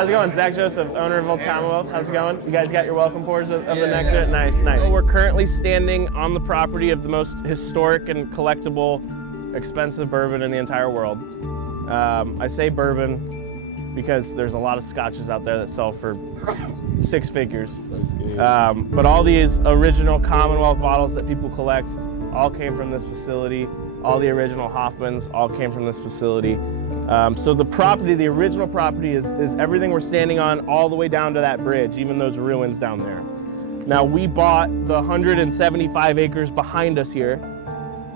How's it going? Zach Joseph, owner of Old Commonwealth. How's it going? You guys got your welcome pours of the nectar? Nice, nice. So we're currently standing on the property of the most historic and collectible, expensive bourbon in the entire world. I say bourbon because there's a lot of scotches out there that sell for 6 figures. But all these original Commonwealth bottles that people collect all came from this facility. All the original Hoffmans all came from this facility. So the property, the original property is everything we're standing on all the way down to that bridge, even those ruins down there. Now we bought the 175 acres behind us here.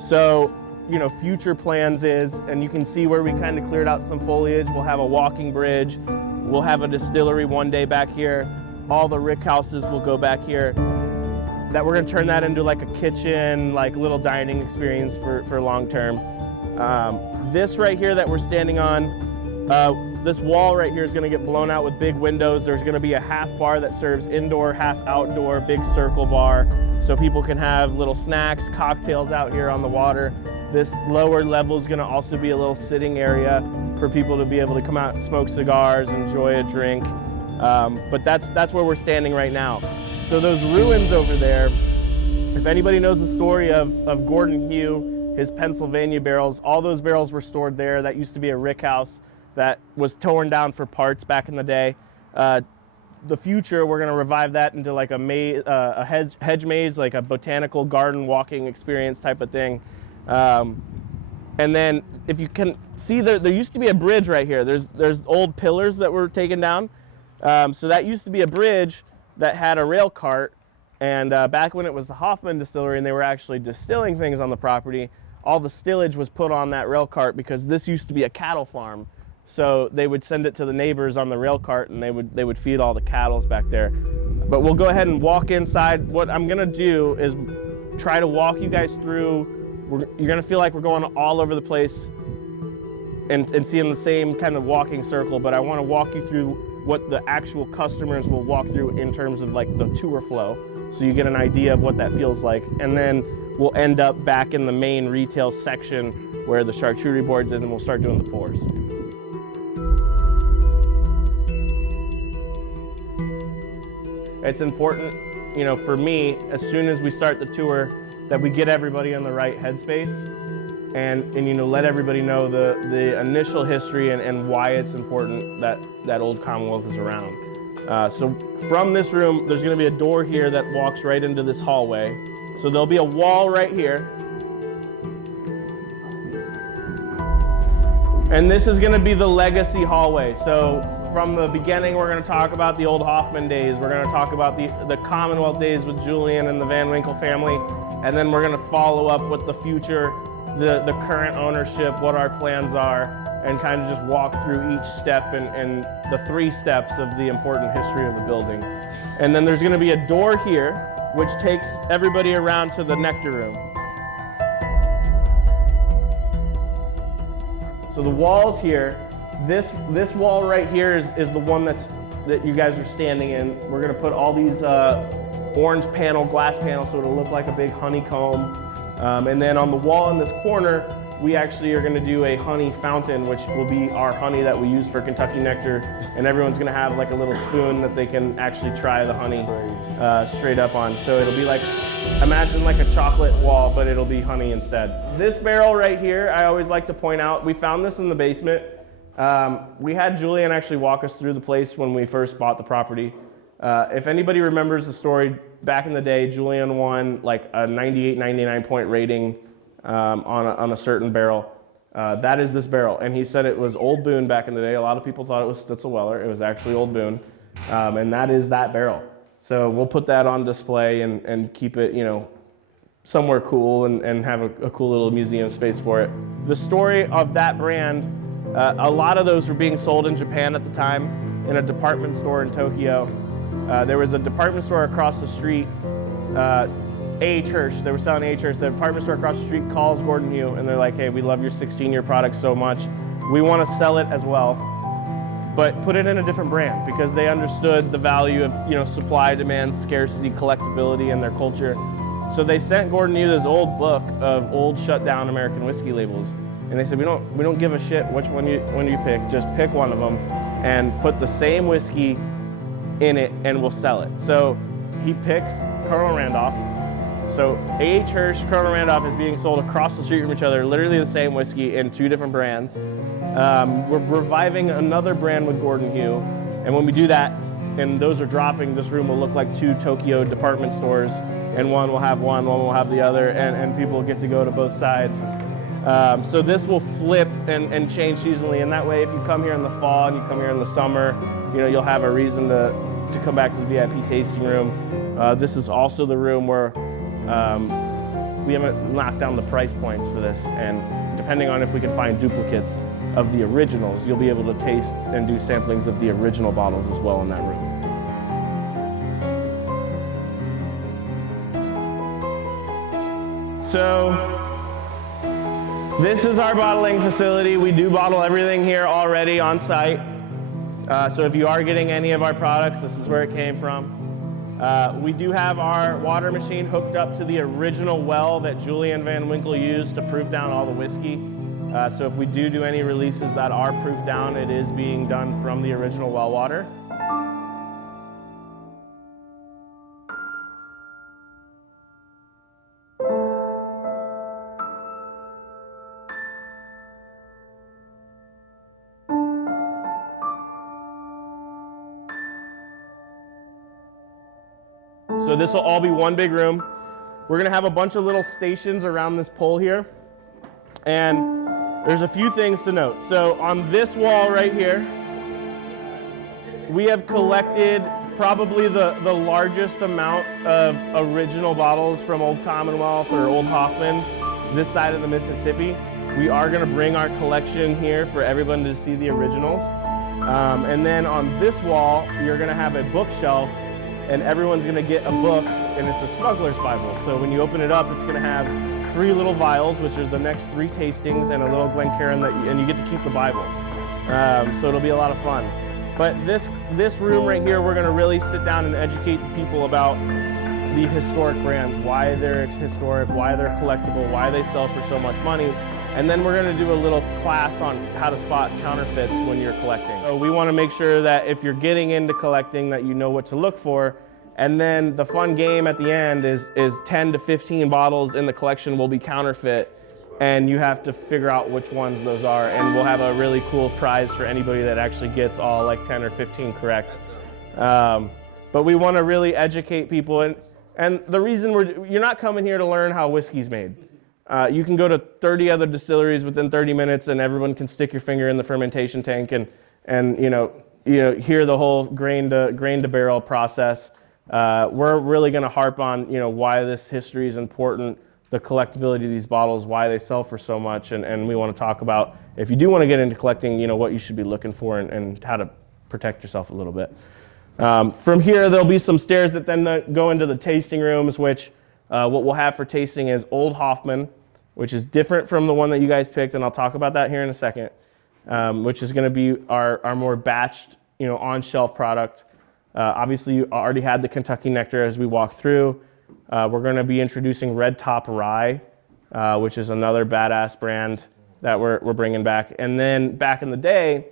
So, you know, future plans is, and you can see where we kind of cleared out some foliage. We'll have a walking bridge. We'll have a distillery one day back here. All the rick houses will go back here. That we're gonna turn that into like a kitchen, like little dining experience for long term. This right here that we're standing on, this wall right here is gonna get blown out with big windows. There's gonna be a half bar that serves indoor, half outdoor, big circle bar. So people can have little snacks, cocktails out here on the water. This lower level is gonna also be a little sitting area for people to be able to come out and smoke cigars, enjoy a drink. But that's where we're standing right now. So those ruins over there, if anybody knows the story of Gordon Hugh, his Pennsylvania barrels, all those barrels were stored there. That used to be a rick house that was torn down for parts back in the day. The future, we're gonna revive that into like a hedge maze, like a botanical garden walking experience type of thing. And then if you can see, there used to be a bridge right here. There's old pillars that were taken down. So that used to be a bridge that had a rail cart, and back when it was the Hoffman distillery and they were actually distilling things on the property, all the stillage was put on that rail cart because this used to be a cattle farm. So they would send it to the neighbors on the rail cart and they would feed all the cattle back there. But we'll go ahead and walk inside. What I'm gonna do is try to walk you guys through. You're gonna feel like we're going all over the place and seeing the same kind of walking circle, but I wanna walk you through what the actual customers will walk through in terms of like the tour flow. So you get an idea of what that feels like. And then we'll end up back in the main retail section where the charcuterie boards is, and we'll start doing the pours. It's important, you know, for me, as soon as we start the tour, that we get everybody in the right headspace and you know, let everybody know the initial history and why it's important that Old Commonwealth is around. So from this room, there's gonna be a door here that walks right into this hallway. So there'll be a wall right here. And this is gonna be the legacy hallway. So from the beginning, we're gonna talk about the old Hoffman days. We're gonna talk about the Commonwealth days with Julian and the Van Winkle family. And then we're gonna follow up with the future, the current ownership, what our plans are, and kind of just walk through each step and the 3 steps of the important history of the building. And then there's gonna be a door here, which takes everybody around to the nectar room. So the walls here, this wall right here is the one that you guys are standing in. We're gonna put all these orange glass panels, so it'll look like a big honeycomb. And then on the wall in this corner, we actually are gonna do a honey fountain, which will be our honey that we use for Kentucky nectar. And everyone's gonna have like a little spoon that they can actually try the honey straight up on. So it'll be like, imagine like a chocolate wall, but it'll be honey instead. This barrel right here, I always like to point out, we found this in the basement. We had Julian actually walk us through the place when we first bought the property. If anybody remembers the story, back in the day, Julian won like a 98, 99 point rating on a certain barrel. That is this barrel. And he said it was Old Boone back in the day. A lot of people thought it was Stitzel-Weller. It was actually Old Boone. And that is that barrel. So we'll put that on display and keep it, you know, somewhere cool and have a cool little museum space for it. The story of that brand, a lot of those were being sold in Japan at the time in a department store in Tokyo. There was a department store across the street, A Church. They were selling A Church. The department store across the street calls Gordon Hugh and they're like, hey, we love your 16-year product so much. We want to sell it as well, but put it in a different brand, because they understood the value of, you know, supply, demand, scarcity, collectability in their culture. So they sent Gordon Hugh this old book of old shut down American whiskey labels. And they said, we don't give a shit which one you pick, just pick one of them and put the same whiskey in it and we'll sell it. So he picks Colonel Randolph. So A.H. Hirsch, Colonel Randolph is being sold across the street from each other, literally the same whiskey in 2 different brands. We're reviving another brand with Gordon Hugh, and when we do that, and those are dropping, this room will look like 2 Tokyo department stores, and one will have one will have the other, and people get to go to both sides. So this will flip and change seasonally, and that way if you come here in the fall and you come here in the summer, you know, you'll have a reason to come back to the VIP tasting room. This is also the room where we haven't knocked down the price points for this, and depending on if we can find duplicates of the originals, you'll be able to taste and do samplings of the original bottles as well in that room. So this is our bottling facility. We do bottle everything here already on site. So if you are getting any of our products, this is where it came from. We do have our water machine hooked up to the original well that Julian Van Winkle used to proof down all the whiskey. So if we do any releases that are proofed down, it is being done from the original well water. So this will all be one big room. We're gonna have a bunch of little stations around this pole here. And there's a few things to note. So on this wall right here, we have collected probably the largest amount of original bottles from Old Commonwealth or Old Hoffman, this side of the Mississippi. We are gonna bring our collection here for everyone to see the originals. And then on this wall, you're gonna have a bookshelf, and everyone's gonna get a book, and it's a smuggler's Bible. So when you open it up, it's gonna have 3 little vials, which are the next 3 tastings, and a little Glencairn, and you get to keep the Bible. So it'll be a lot of fun. But this room right here, we're gonna really sit down and educate the people about the historic brands, why they're historic, why they're collectible, why they sell for so much money. And then we're gonna do a little class on how to spot counterfeits when you're collecting. So we wanna make sure that if you're getting into collecting, that you know what to look for. And then the fun game at the end is 10 to 15 bottles in the collection will be counterfeit, and you have to figure out which ones those are. And we'll have a really cool prize for anybody that actually gets all like 10 or 15 correct. But we wanna really educate people. And the reason you're not coming here to learn how whiskey's made. You can go to 30 other distilleries within 30 minutes, and everyone can stick your finger in the fermentation tank and you know hear the whole grain to barrel process. We're really going to harp on why this history is important, the collectability of these bottles, why they sell for so much, and we want to talk about, if you do want to get into collecting, what you should be looking for and how to protect yourself a little bit. From here, there'll be some stairs that then go into the tasting rooms, which what we'll have for tasting is Old Hoffman, which is different from the one that you guys picked, and I'll talk about that here in a second, which is going to be our more batched, on-shelf product. Obviously, you already had the Kentucky Nectar as we walk through. We're going to be introducing Red Top Rye, which is another badass brand that we're bringing back. And then back in the day,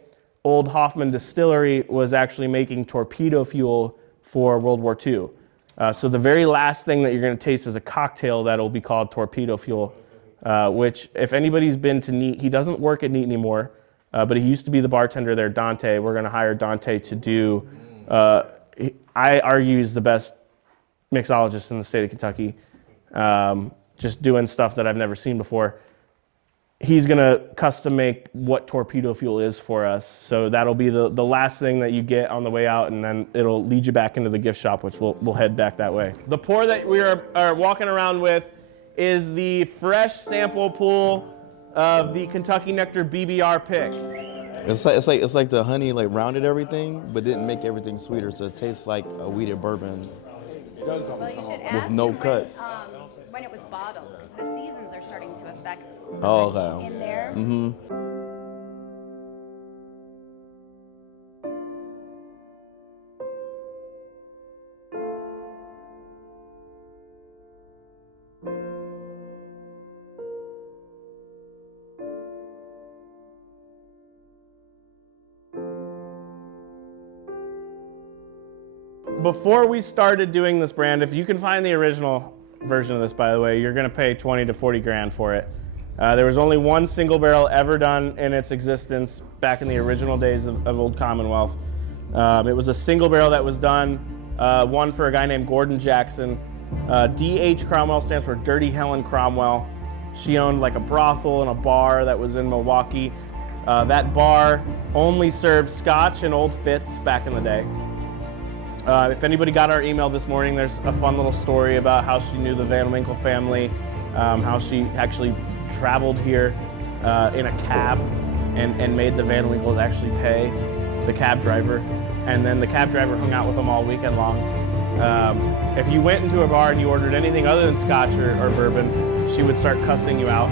Old Hoffman Distillery was actually making torpedo fuel for World War II. So the very last thing that you're going to taste is a cocktail that will be called torpedo fuel, which if anybody's been to Neat, he doesn't work at Neat anymore, but he used to be the bartender there, Dante. We're going to hire Dante to do, I argue he's the best mixologist in the state of Kentucky, just doing stuff that I've never seen before. He's going to custom make what torpedo fuel is for us. So that'll be the last thing that you get on the way out, and then it'll lead you back into the gift shop, which we'll head back that way. The pour that we are walking around with is the fresh sample pool of the Kentucky Nectar BBR pick. It's like the honey rounded everything, but didn't make everything sweeter, so it tastes like a wheated bourbon. Well, you should ask with no him cuts. when it was bottled, because the seasons are starting to affect okay. in there. Mm-hmm. before we started doing this brand, if you can find the original version of this, by the way, you're gonna pay 20 to 40 grand for it. There was only one single barrel ever done in its existence back in the original days of Old Commonwealth. It was a single barrel that was done, one for a guy named Gordon Jackson. D.H. Cromwell stands for Dirty Helen Cromwell. She owned like a brothel and a bar that was in Milwaukee. That bar only served scotch and old fits back in the day. If anybody got our email this morning, there's a fun little story about how she knew the Van Winkle family, how she actually traveled here in a cab and made the Van Winkles actually pay the cab driver. And then the cab driver hung out with them all weekend long. If you went into a bar and you ordered anything other than scotch or bourbon, she would start cussing you out.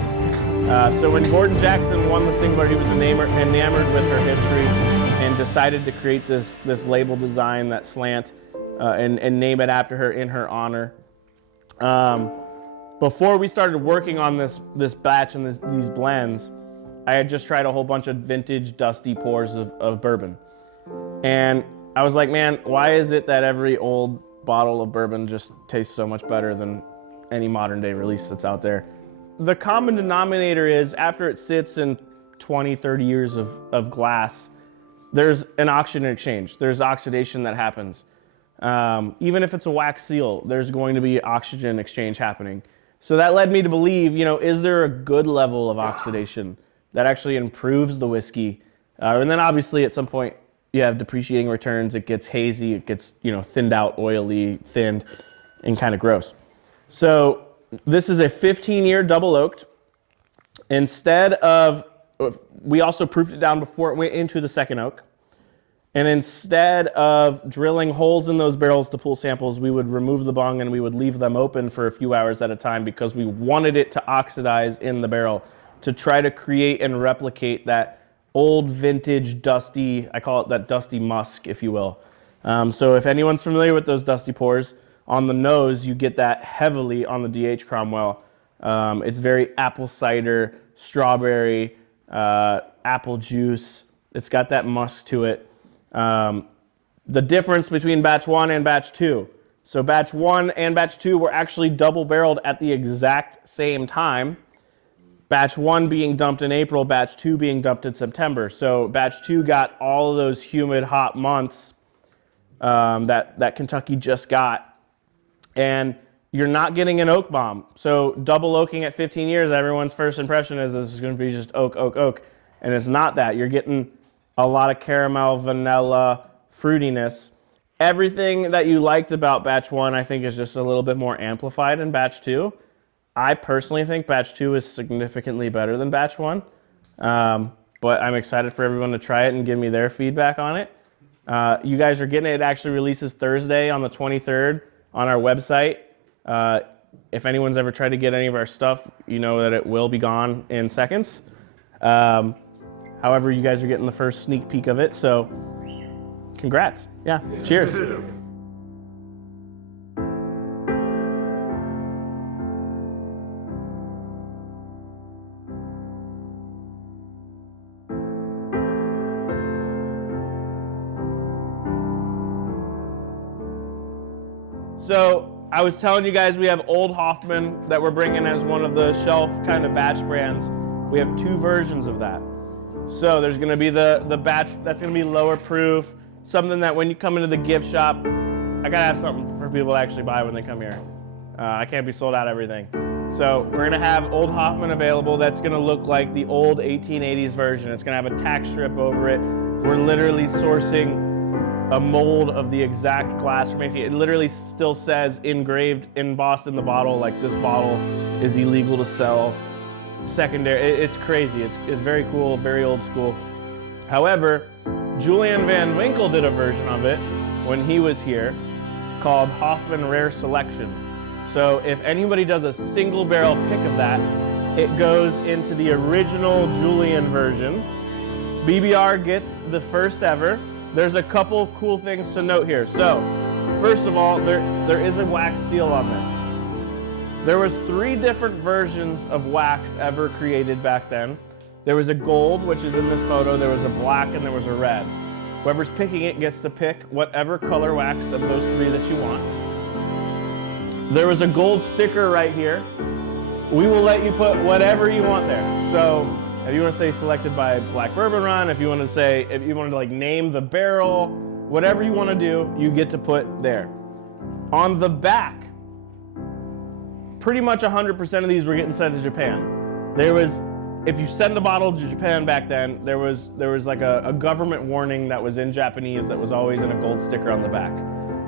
So when Gordon Jackson won the singular, he was enamored with her history and decided to create this label design, that slant, and name it after her in her honor. Before we started working on this batch and these blends, I had just tried a whole bunch of vintage dusty pours of bourbon. And I was like, man, why is it that every old bottle of bourbon just tastes so much better than any modern day release that's out there? The common denominator is after it sits in 20, 30 years of glass, there's an oxygen exchange. There's oxidation that happens. Even if it's a wax seal, there's going to be oxygen exchange happening. So that led me to believe, is there a good level of oxidation that actually improves the whiskey? And then obviously at some point you have depreciating returns. It gets hazy, it gets thinned out, oily, thinned, and kind of gross. So this is a 15-year double oaked. We also proofed it down before it went into the second oak. And instead of drilling holes in those barrels to pull samples, we would remove the bung and we would leave them open for a few hours at a time because we wanted it to oxidize in the barrel to try to create and replicate that old vintage dusty, I call it that dusty musk, if you will. So if anyone's familiar with those dusty pours, on the nose you get that heavily on the D.H. Cromwell. It's very apple cider, strawberry, apple juice. It's got that musk to it. The difference between batch 1 and batch 2. So batch 1 and batch 2 were actually double barreled at the exact same time. Batch 1 being dumped in April, batch 2 being dumped in September. So batch 2 got all of those humid, hot months that Kentucky just got. And you're not getting an oak bomb. So double oaking at 15 years, everyone's first impression is this is going to be just oak, oak, oak. And it's not that. You're getting a lot of caramel, vanilla, fruitiness. Everything that you liked about batch 1, I think, is just a little bit more amplified in batch 2. I personally think batch 2 is significantly better than batch 1. But I'm excited for everyone to try it and give me their feedback on it. You guys are getting it. It actually releases Thursday on the 23rd on our website. If anyone's ever tried to get any of our stuff, you know that it will be gone in seconds. However, you guys are getting the first sneak peek of it, so congrats. Yeah, cheers. So I was telling you guys we have Old Hoffman that we're bringing as one of the shelf kind of batch brands. We have 2 versions of that. So there's going to be the batch that's going to be lower proof, something that when you come into the gift shop, I got to have something for people to actually buy when they come here. I can't be sold out everything. So we're going to have Old Hoffman available. That's going to look like the old 1880s version. It's going to have a tack strip over it. We're literally sourcing a mold of the exact glass we're making. It literally still says engraved, embossed in the bottle, like this bottle is illegal to sell secondary. It's crazy. It's very cool, very old school. However, Julian Van Winkle did a version of it when he was here called Hoffman Rare Selection. So if anybody does a single barrel pick of that, it goes into the original Julian version. BBR gets the first ever. There's a couple cool things to note here. So first of all, there is a wax seal on this. There was 3 different versions of wax ever created back then. There was a gold, which is in this photo, there was a black, and there was a red. Whoever's picking it gets to pick whatever color wax of those 3 that you want. There was a gold sticker right here. We will let you put whatever you want there. So if you want to say selected by Black Bourbon Run, if you want to like name the barrel, whatever you want to do, you get to put there. On the back, pretty much 100% of these were getting sent to Japan. If you send a bottle to Japan back then, there was like a government warning that was in Japanese that was always in a gold sticker on the back.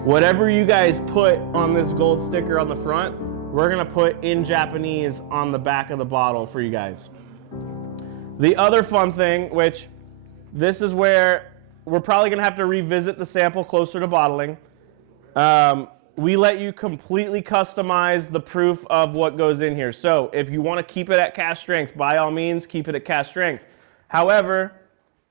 Whatever you guys put on this gold sticker on the front, we're gonna put in Japanese on the back of the bottle for you guys. The other fun thing, which this is where we're probably gonna have to revisit the sample closer to bottling. We let you completely customize the proof of what goes in here. So if you want to keep it at cask strength, by all means, keep it at cask strength. However,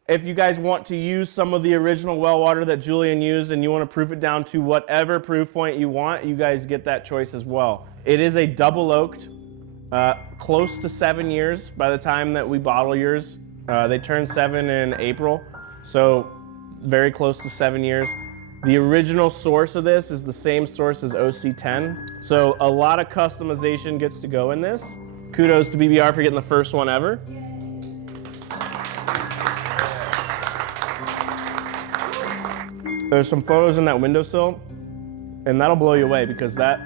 if you guys want to use some of the original well water that Julian used and you want to proof it down to whatever proof point you want, you guys get that choice as well. It is a double oaked, close to 7 years by the time that we bottle yours. They turn 7 in April, so very close to 7 years. The original source of this is the same source as OC10, so a lot of customization gets to go in this. Kudos to BBR for getting the first one ever. There's some photos in that windowsill, and that'll blow you away because that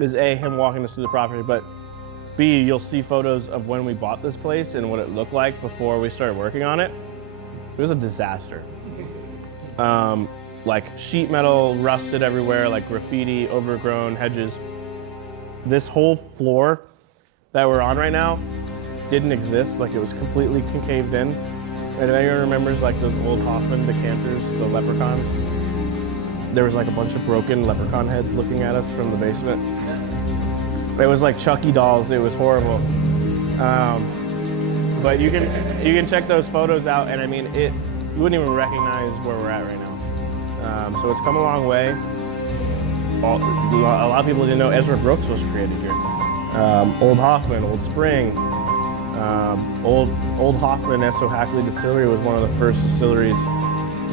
is A, him walking us through the property, but B, you'll see photos of when we bought this place and what it looked like before we started working on it. It was a disaster. Like sheet metal rusted everywhere, like graffiti, overgrown hedges. This whole floor that we're on right now didn't exist, like it was completely concaved in. And if anyone remembers like those old Hoffman decanters, the leprechauns, there was like a bunch of broken leprechaun heads looking at us from the basement. It was like Chucky dolls, it was horrible. But you can check those photos out, and I mean, you wouldn't even recognize where we're at right now. So it's come a long way. A lot of people didn't know Ezra Brooks was created here. Old Hoffman, Old Spring, Old Hoffman Esso Hackley Distillery was one of the first distilleries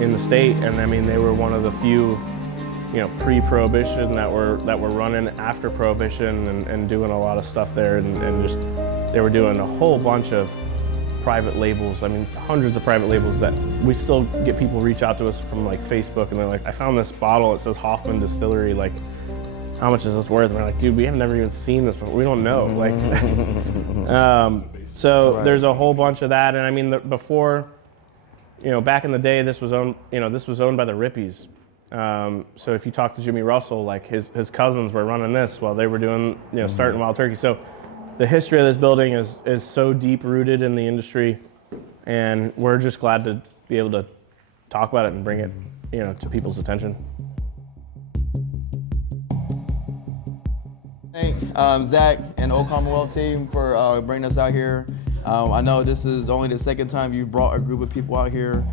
in the state, and I mean they were one of the few, pre-Prohibition that were running after Prohibition and doing a lot of stuff there, and just they were doing a whole bunch of private labels. I mean, hundreds of private labels that we still get people reach out to us from like Facebook, and they're like, I found this bottle, it says Hoffman Distillery, like, how much is this worth? And we're like, dude, we have never even seen this before. We don't know. Like, so right. There's a whole bunch of that. And I mean, before, back in the day, this was owned by the Rippies. So if you talk to Jimmy Russell, like his cousins were running this while they were doing, starting Wild Turkey. So the history of this building is so deep rooted in the industry, and we're just glad to be able to talk about it and bring it, to people's attention. Thank Zach and Old Commonwealth team for bringing us out here. I know this is only the second time you've brought a group of people out here,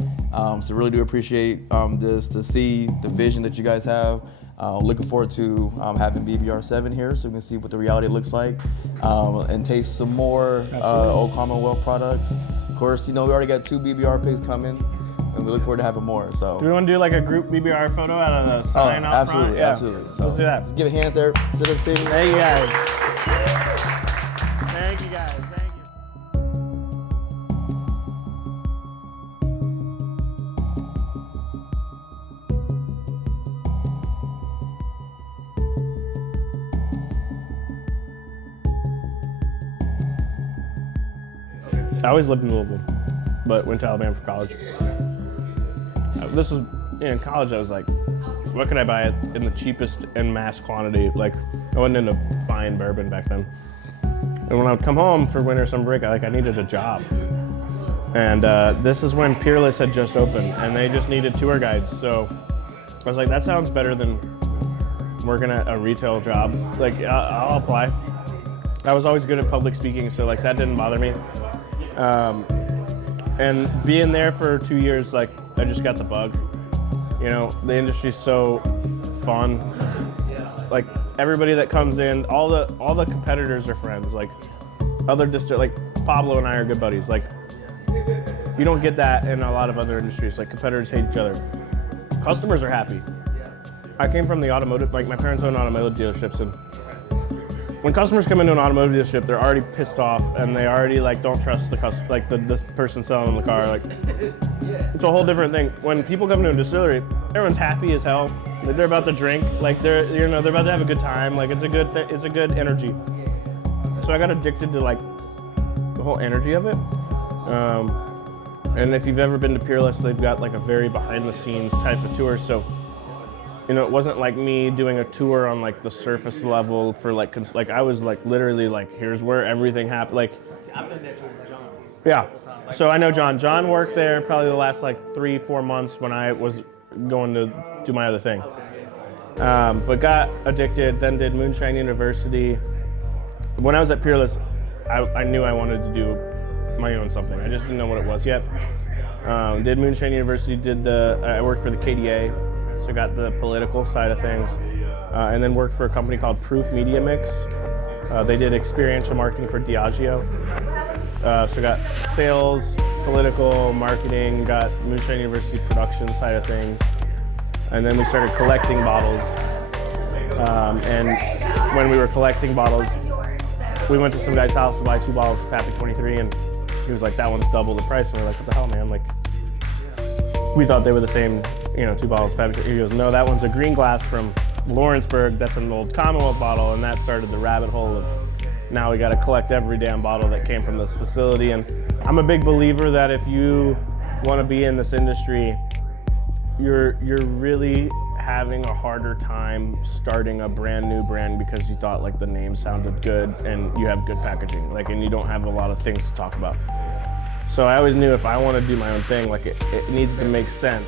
so really do appreciate this, to see the vision that you guys have. Looking forward to having BBR 7 here so we can see what the reality looks like and taste some more Old Commonwealth products. Of course, we already got 2 BBR picks coming, and we look forward to having more. So, do we want to do like a group BBR photo out of the sign out absolutely, front? Absolutely. So let's do that. Let's give hands there to the team. Thank you guys. Thank you guys. Thank you. I always lived in Louisville, but went to Alabama for college. This was, in college, I was like, what could I buy in the cheapest and mass quantity? Like, I wasn't into fine bourbon back then. And when I would come home for winter summer break, I needed a job. And this is when Peerless had just opened, and they just needed tour guides. So I was like, that sounds better than working at a retail job. Like, I'll apply. I was always good at public speaking, so like that didn't bother me. And being there for 2 years, like, I just got the bug. The industry's so fun. Like, everybody that comes in, all the competitors are friends. Like, other like Pablo and I are good buddies. Like, You don't get that in a lot of other industries. Like competitors hate each other. Customers are happy. I came from the automotive, like my parents own automotive dealerships, and when customers come into an automotive dealership, they're already pissed off and they already like don't trust the customer, like this person selling them the car. Like it's a whole different thing. When people come to a distillery, everyone's happy as hell. Like, they're about to drink, like they're about to have a good time. Like it's a good energy. So I got addicted to like the whole energy of it. And if you've ever been to Peerless, they've got like a very behind the scenes type of tour. So it wasn't like me doing a tour on like the surface level for like I was like literally like, here's where everything happened. Like I've been there to John. yeah. So I know John. John worked there probably the last like 3-4 months when I was going to do my other thing. But got addicted, then did Moonshine University. When I was at Peerless, I knew I wanted to do my own something. I just didn't know what it was yet. Did Moonshine University, I worked for the KDA, so got the political side of things. And then worked for a company called Proof Media Mix. They did experiential marketing for Diageo. So got sales, political, marketing, got Moonshine University production side of things. And then we started collecting bottles. And when we were collecting bottles, we went to some guy's house to buy 2 bottles of Pappy 23, and he was like, that one's double the price. And we're like, what the hell, man? Like, we thought they were the same, 2 bottles of Pappy. He goes, no, that one's a green glass from Lawrenceburg. That's an Old Commonwealth bottle. And that started the rabbit hole of now we got to collect every damn bottle that came from this facility. And I'm a big believer that if you want to be in this industry, you're really having a harder time starting a brand new brand because you thought like the name sounded good and you have good packaging, like, and you don't have a lot of things to talk about. So I always knew if I want to do my own thing, like it needs to make sense.